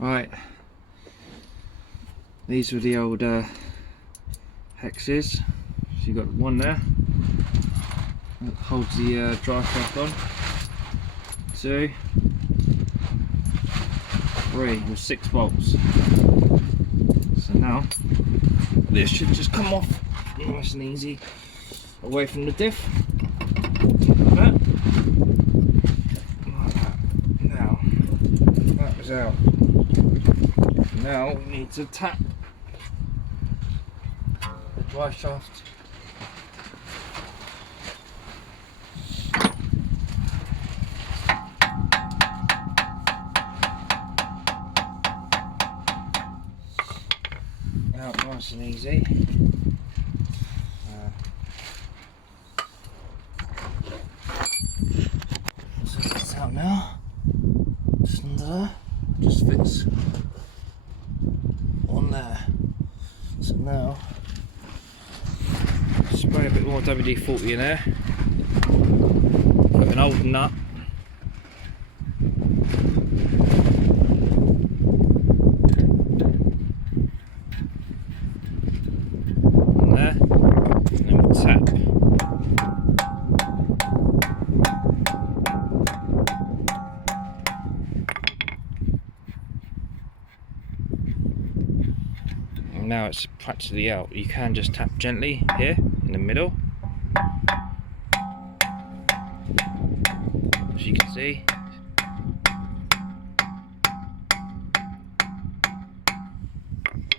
Right, these were the old hexes. So you got one there that holds the drive shaft on. 2, 3 with 6 bolts. So now this should just come off nice and easy away from the diff. Like that. Like that. Now that was out. Now we need to tap the drive shaft. Out nice and easy. So that's out now. Just under there. Just fits on there. So now spray a bit more WD-40 in there. Put an old nut. On there. And then we'll tap. Now it's practically out. You can just tap gently here in the middle, as you can see.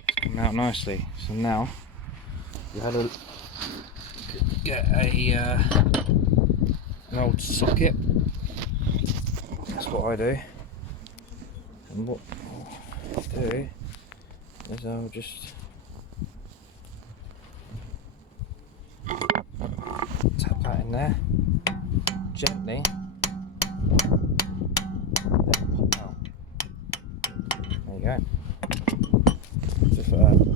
It's come out nicely. So now you had to get an old socket. That's what I do. And what I do is I'll just tap that in there gently, then pop out. There you go. Just like that.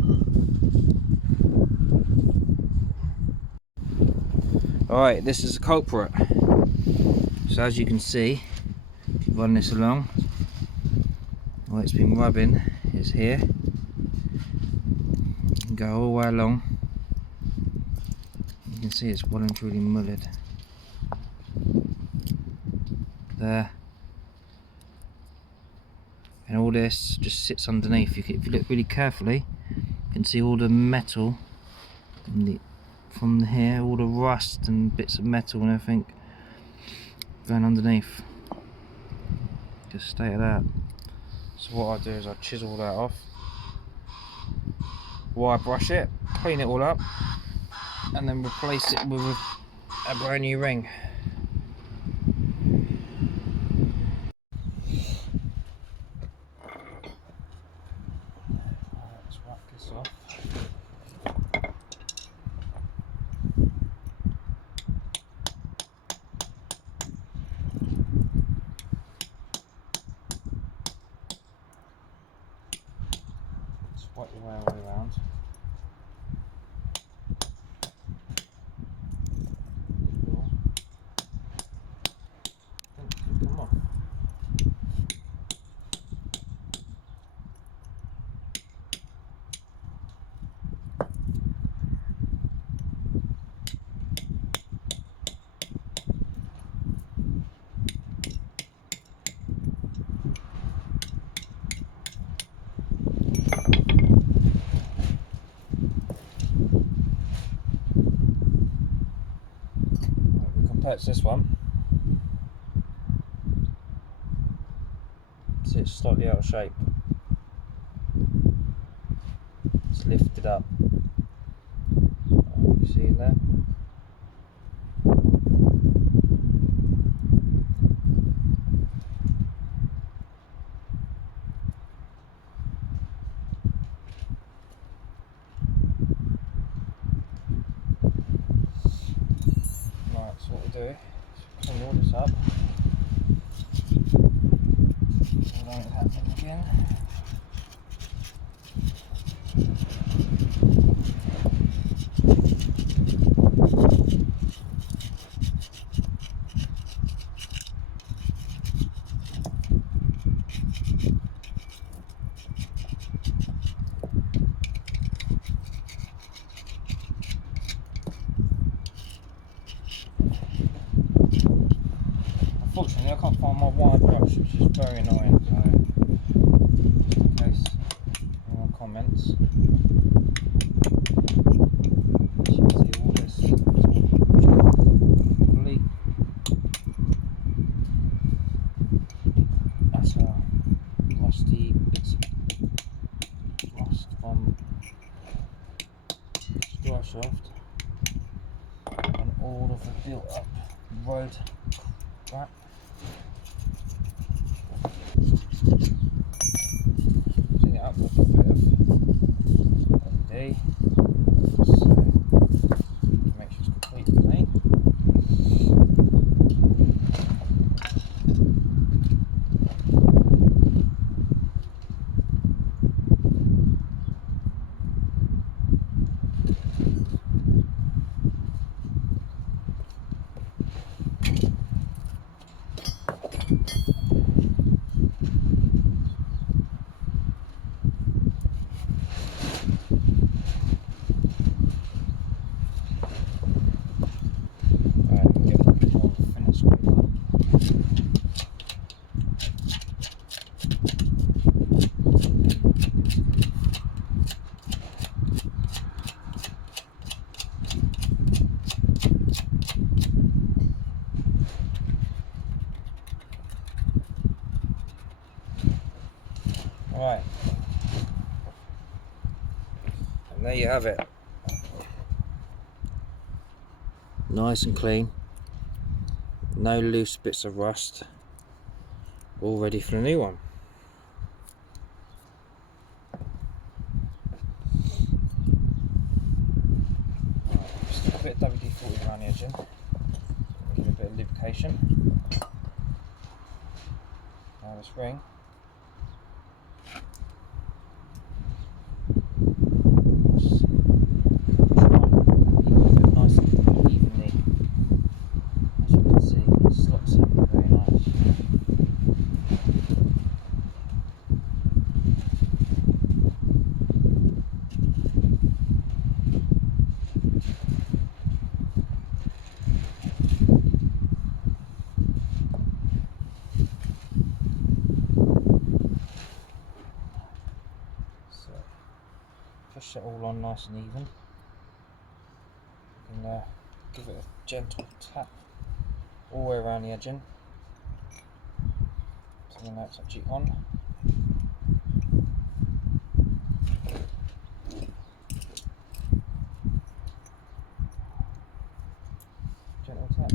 Alright, this is the culprit. So as you can see, if you run this along, where it's been rubbing is here. You can go all the way along. You can see it's well and truly mullered. There. And all this just sits underneath. If you look really carefully, you can see all the metal from here, all the rust and bits of metal and everything going underneath. Just stay at that. So what I do is I chisel that off, wire brush it, clean it all up, and then replace it with a brand new ring. Let's wrap this off. Just wipe your way all the way around. Come on. Right, this one. See, it's slightly out of shape. It's lifted up. You see in there? Right, so what we do is clean all this up. So don't happen again. can't find my wire brush, which is very annoying. So, in case anyone comments, you can see all this leak. That's how rusty bits of rust from this dry shaft and all of the built up road crap. Clean it up with a bit of LED, so make sure it's completely clean. Right, and there you have it, nice and clean, no loose bits of rust, all ready for the new one. Just a bit of WD-40 around the edge, give it a bit of lubrication. Now this ring. Push it all on nice and even. You can give it a gentle tap all the way around the edging, so then that's actually on. Gentle tap.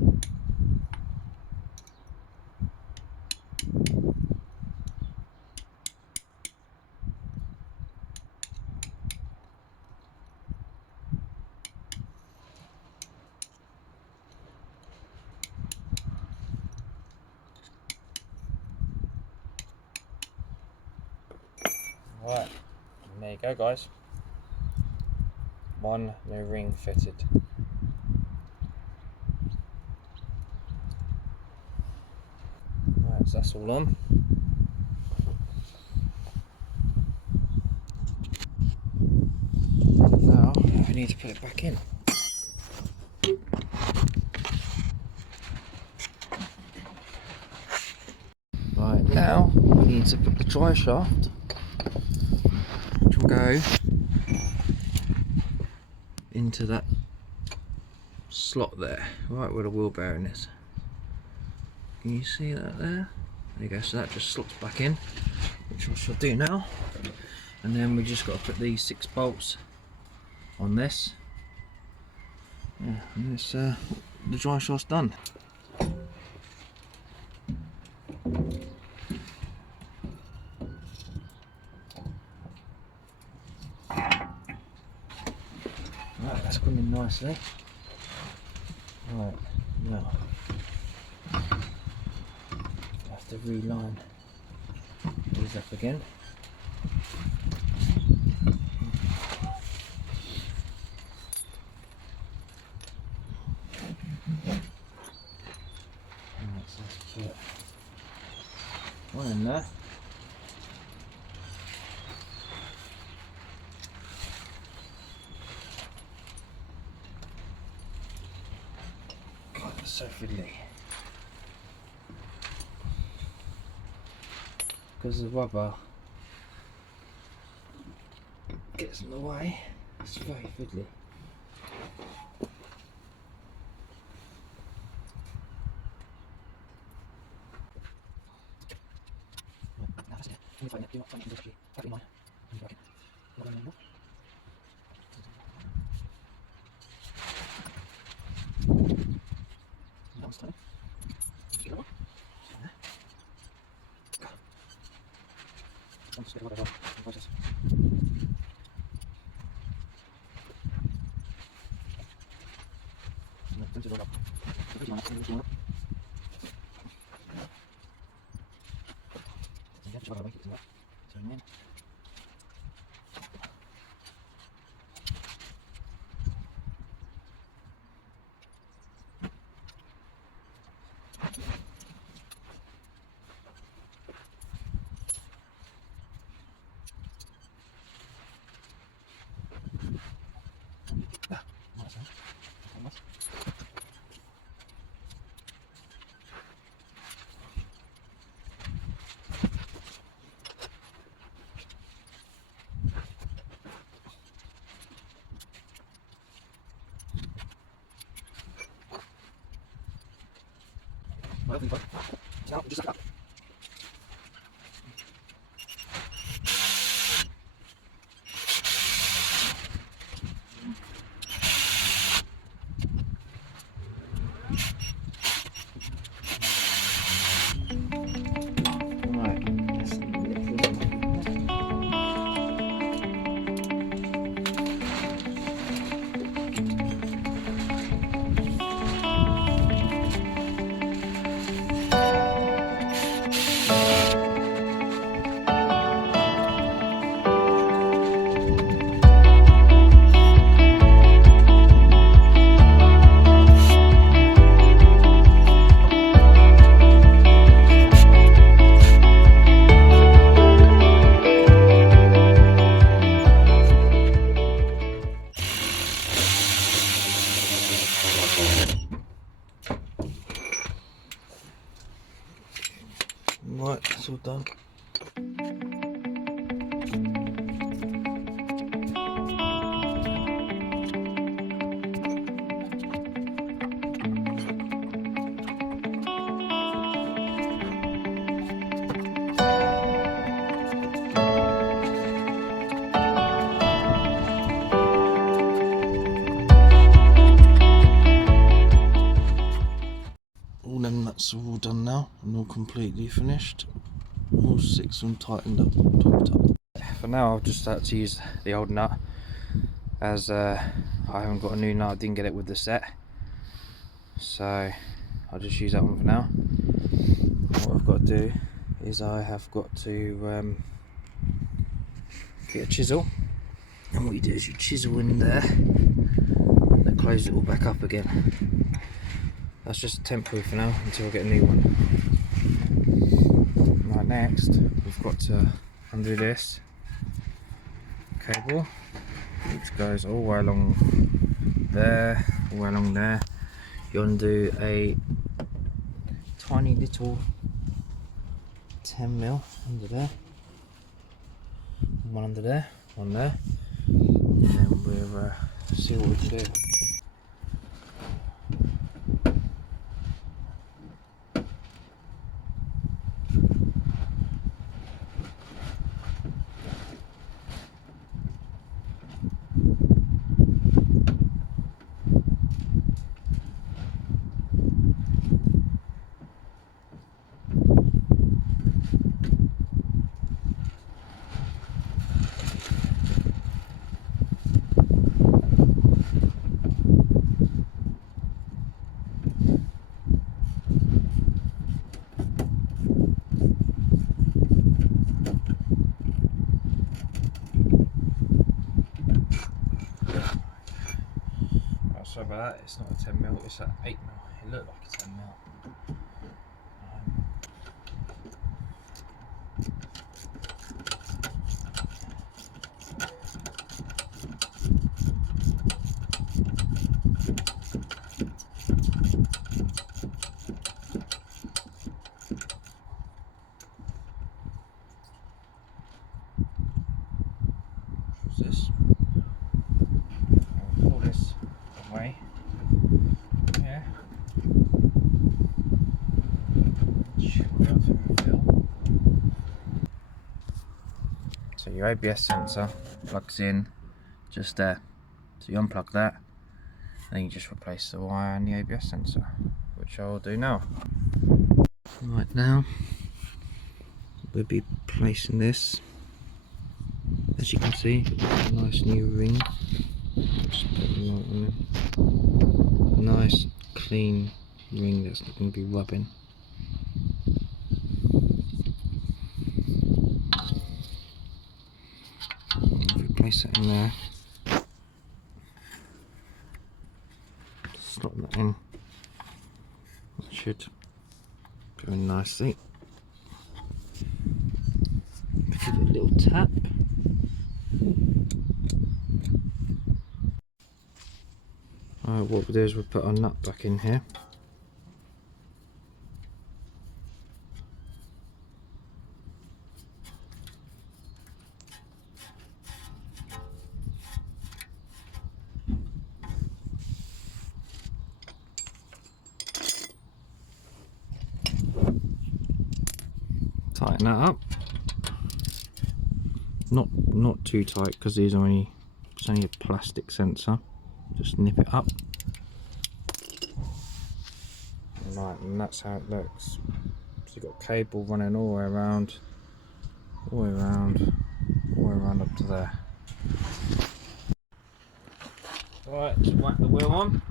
Right, and there you go guys, one new ring fitted. Right, so that's all on. Now I need to put it back in. Right, now we need to put the dry shaft, which will go into that slot there, right where the wheel bearing is. Can you see that there? There you go, so that just slots back in, which I shall do now. And then we just got to put these 6 bolts on this. Yeah, and this, the dry shaft's done. Right, that's gone in nicely. Right, now I have to reline these up again. Right, so let's put one in there. God, that's so fiddly. because the rubber gets in the way. It's very fiddly. Right, that's all done. All them nuts are all done now and all completely finished. All 6 of them tightened up, topped up. For now I've just started to use the old nut as I haven't got a new nut, I didn't get it with the set. So I'll just use that one for now. What I've got to do is I have got to get a chisel, and what you do is you chisel in there and then close it all back up again. That's just temporary for now until I get a new one. Right, next we've got to undo this cable which goes all the way along there, all the way along there. You undo a tiny little 10mm under there, one under there, one there, and then we'll see what we can do. Sorry about that, it's not a 10mm, it's an 8mm. It looked like a 10mm. just pull this away. Yeah. So your ABS sensor plugs in just there. So you unplug that, then you just replace the wire and the ABS sensor, which I will do now. Right now, we'll be placing this. As you can see, a nice new ring. Just put it right on there. Nice clean ring that's not going to be rubbing. If we place that in there, slot that in, that should go in nicely. Give it a little tap. What we'll do is we'll put our nut back in here. Tighten that up. Not too tight because it's only a plastic sensor. Just nip it up. Right, and that's how it looks. So you've got cable running all the way around, all the way around up to there. Alright, just whack the wheel on.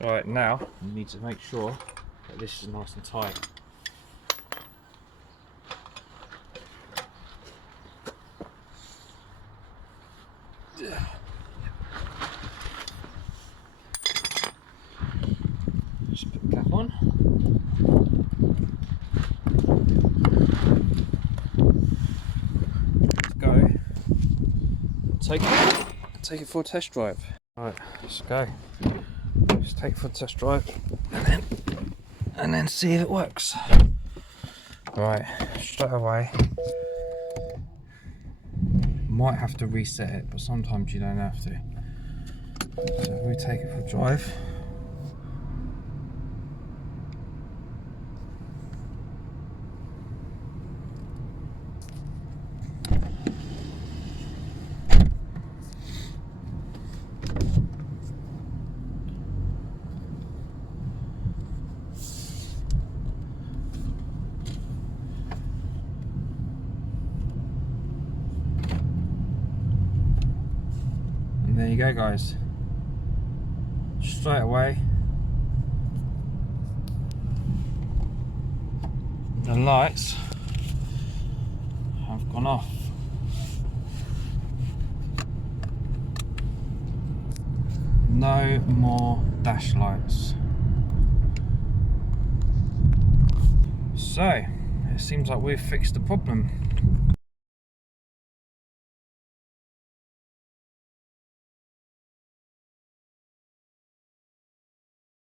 Right, now you need to make sure that this is nice and tight. Just put the cap on. Let's go. Take it for a test drive. Right, let's go. Just take it for a test drive and then see if it works. Right, straight away. Might have to reset it, but sometimes you don't have to. So if we take it for a drive. And there you go, guys. Straight away, the lights have gone off. No more dash lights. So it seems like we've fixed the problem.